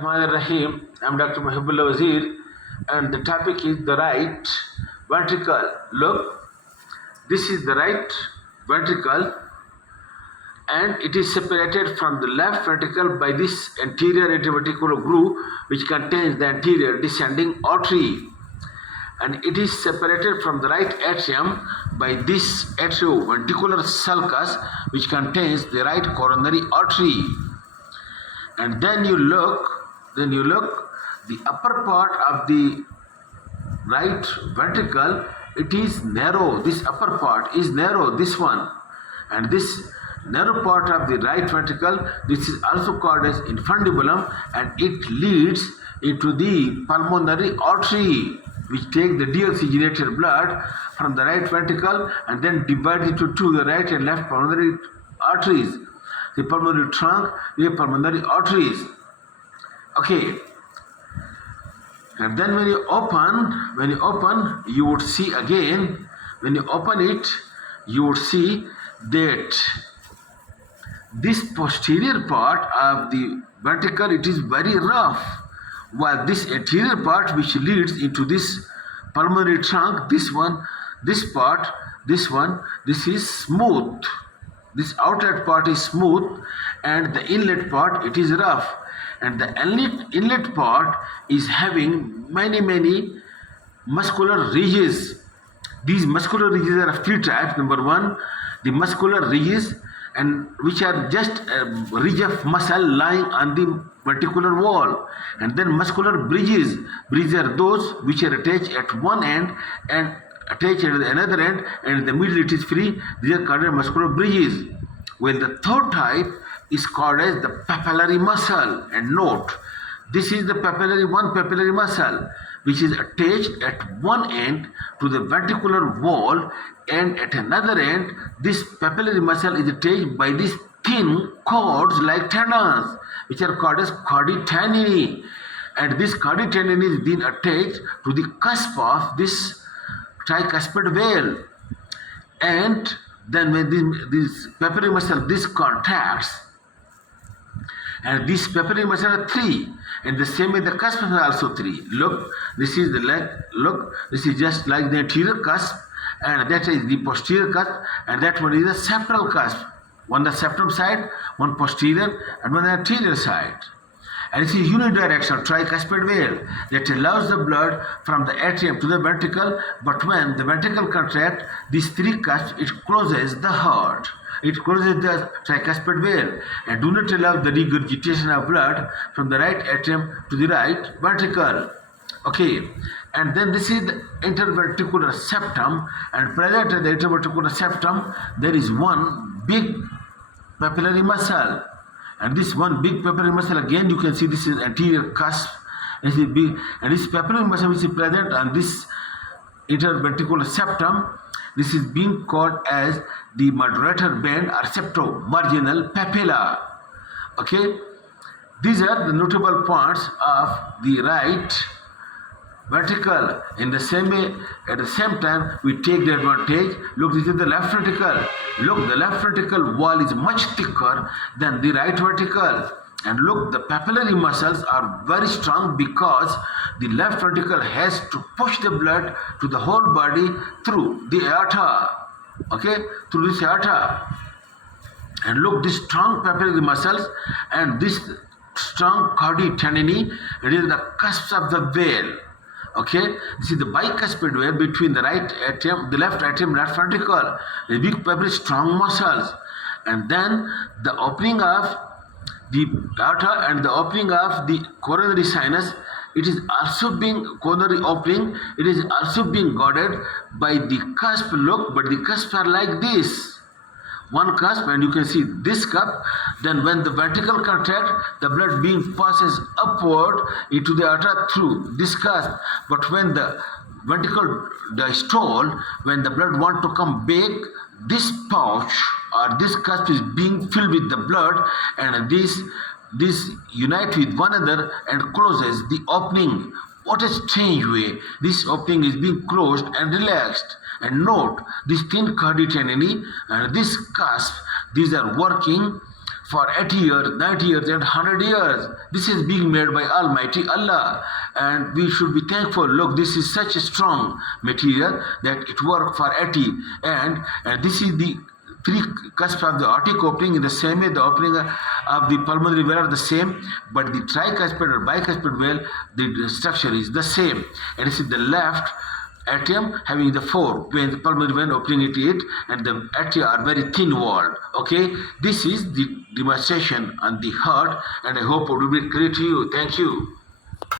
Rahim. I'm Dr. Mohibullah Wazir, and the topic is the right ventricle. Look, this is the right ventricle, and it is separated from the left ventricle by this anterior interventricular groove, which contains the anterior descending artery, and it is separated from the right atrium by this atrioventricular sulcus, which contains the right coronary artery. And then you look, the upper part of the right ventricle, it is narrow. This upper part is narrow, this one. And this narrow part of the right ventricle, this is also called as infundibulum, and it leads into the pulmonary artery, which take the deoxygenated blood from the right ventricle and then divide into two, the right and left pulmonary arteries. The pulmonary trunk, the pulmonary arteries. Okay. And then when you open, you would see again, when you open it, you would see that this posterior part of the ventricle, it is very rough, while this anterior part, which leads into this pulmonary trunk, this one, this part, this one, this is smooth. This outlet part is smooth, and the inlet part, it is rough. And the inlet part is having many muscular ridges. These muscular ridges are of three types. Number one, the muscular ridges, and which are just a ridge of muscle lying on the ventricular wall. And then muscular bridges. Bridges are those which are attached at one end and attached at another end, and in the middle it is free. These are called muscular bridges. Well, the third type is called as the papillary muscle. And note, this is the papillary muscle, which is attached at one end to the ventricular wall, and at another end, this papillary muscle is attached by these thin cords like tendons, which are called as cordae tendineae. And this cordae tendineae is being attached to the cusp of this tricuspid valve. And then when this papillary muscle, this contracts, and these papillary muscles are three, and the same way the cusp is also three. Look, this is the leg. Look, this is just like the anterior cusp, and that is the posterior cusp, and that one is the septal cusp. One the septum side, one posterior, and one the anterior side. And it is unidirectional tricuspid valve that allows the blood from the atrium to the ventricle, but when the ventricle contracts, these three cusps, it closes the heart. It closes the tricuspid valve and do not allow the regurgitation of blood from the right atrium to the right ventricle. Okay, and then this is the interventricular septum, and present at the interventricular septum, there is one big papillary muscle. And this one big papillary muscle, again you can see this is anterior cusp, and this papillary muscle which is present on this interventricular septum, this is being called as the moderator band or septomarginal papilla. Okay, these are the notable parts of the right ventricle. In the same way, at the same time, we take the advantage. Look, this is the left ventricle. Look, the left ventricle wall is much thicker than the right ventricle. And look, the papillary muscles are very strong because the left ventricle has to push the blood to the whole body through the aorta. Okay, through this aorta. And look, these strong papillary muscles and this strong cordae tendineae, it is the cusps of the valve. Okay, this is the bicuspid valve between the right atrium, the left atrium, left ventricle. The big papillary strong muscles, and then the opening of the aorta and the opening of the coronary sinus. It is also being coronary opening. It is also being guarded by the cusp. Look, but the cusps are like this. One cusp, and you can see this cup. Then when the ventricle contracts, the blood being passes upward into the aorta through this cusp. But when the ventricle diastole, when the blood wants to come back, this pouch or this cusp is being filled with the blood, and this unite with one another and closes the opening. What a strange way this opening is being closed and relaxed. And note, this thin cordae tendineae and this cusp, these are working for 80 years, 90 years, and 100 years. This is being made by Almighty Allah, and we should be thankful. Look, this is such a strong material that it worked for 80, and this is the three cusps of the aortic opening. In the same way, the opening of the pulmonary valve are the same, but the tricuspid or bicuspid valve, the structure is the same. And this is the left atrium having the four veins, the pulmonary vein opening at it, and the atria are very thin walled. Okay, this is the demonstration on the heart, and I hope it will be clear to you. Thank you.